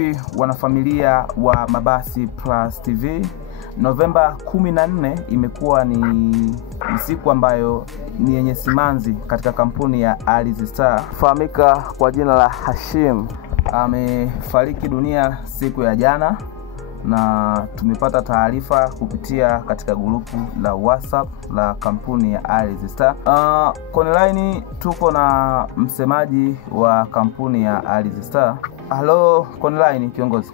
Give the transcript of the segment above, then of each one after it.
Vipi wanafamilia wa Mabasi Plus TV? Novemba 14 imekuwa ni siku ambayo ni yenye simanzi katika kampuni ya Alizee Star. Fahamika kwa jina la Hashim amefariki dunia siku ya jana, na tumepata taarifa kupitia katika grupu la WhatsApp la kampuni ya Alizee Star. Kwenye line tuko na msemaji wa kampuni ya Alizee Star. Hello, kwenye line kiongozi.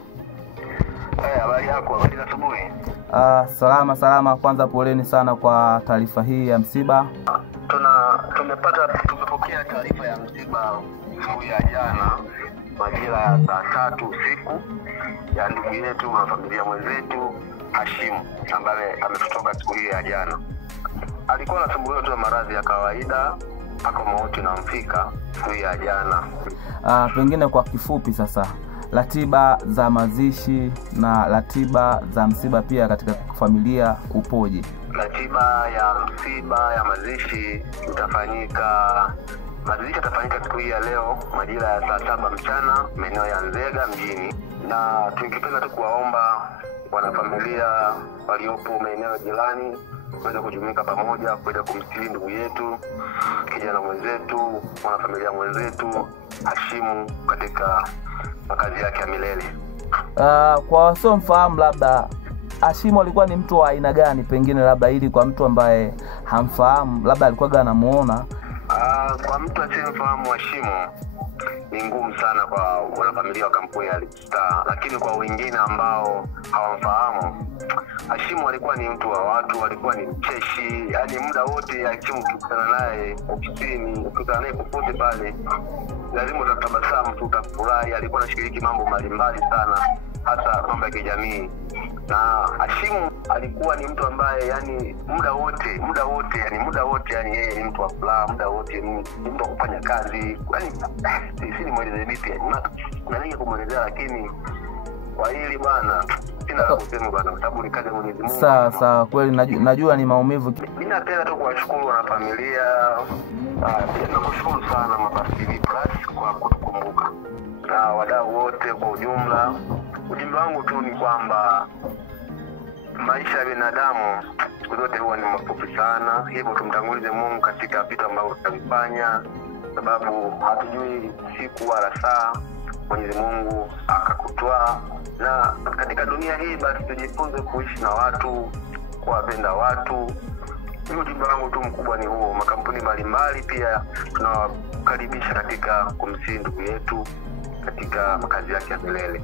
Habari yako? Habari za asubuhi. Salama. Kwanza poleni sana kwa taarifa hii ya msiba. Tumepokea taarifa ya msiba siku ya jana majira ya saa 3 usiku ya ndugu yetu na familia mwenzetu Hashim ambaye ametutoka siku hii ya jana. Alikuwa anasumbuliwa tu na maradhi ya kawaida, mauti na mfika siku hii ya jana. Pengine kwa kifupi sasa, ratiba za mazishi na ratiba za msiba pia katika familia upoje? Ratiba ya msiba ya mazishi itafanyika siku hii ya leo majira ya saa 7 mchana maeneo ya Nzega mjini, na tungependa tu kuwaomba wanafamilia waliopo maeneo jirani kuweza kujumuika pamoja kuweza kumstiri ndugu yetu, kijana mwenzetu, wanafamilia mwenzetu Hashimu katika makazi yake ya milele. Kwa wasio mfahamu, labda Hashimu alikuwa ni mtu wa aina gani, pengine labda ili kwa mtu ambaye hamfahamu labda alikuwa anamuona? Kwa mtu asiyemfahamu Hashimu ni ngumu sana kwa wanafamilia wa kampuni ya Alizee Star, lakini kwa wengine ambao hawamfahamu, Hashimu alikuwa ni mtu wa watu, alikuwa ni mcheshi, yani muda wote Hashimu ukikutana naye ofisini, ukikutana naye popote pale lazima utatabasamu tu, utafurahi. Alikuwa anashiriki mambo mbalimbali sana, hasa mambo ya kijamii. Na Hashimu alikuwa ni mtu ambaye yani muda wote yeye ni mtu wa furaha, muda wote ni mtu wa kufanya kazi. Yani si ni mweleze vipi, kuna nini kumuelezea, lakini kwa hili bwana sina la kusema bwana, kwa sababu ni kazi ya Mwenyezi Mungu. Sawa, kweli najua ni maumivu. Mimi napenda tu kuwashukuru wanafamilia, pia nakushukuru sana Mabasi Plus kwa kutukumbuka, na wadau wote kwa ujumla. Ujumbe wangu tu ni kwamba maisha ya binadamu siku zote huwa ni mafupi sana, hivyo tumtangulize Mungu katika vitu ambavyo tutavifanya, sababu hatujui siku wala saa Mwenyezi Mungu akakutwaa. Na katika dunia hii basi tujifunze kuishi na watu, kuwapenda watu. Hiyo ujumbe wangu tu mkubwa ni huo. Makampuni mbalimbali pia tunawakaribisha katika kumstiri ndugu yetu katika makazi yake ya milele.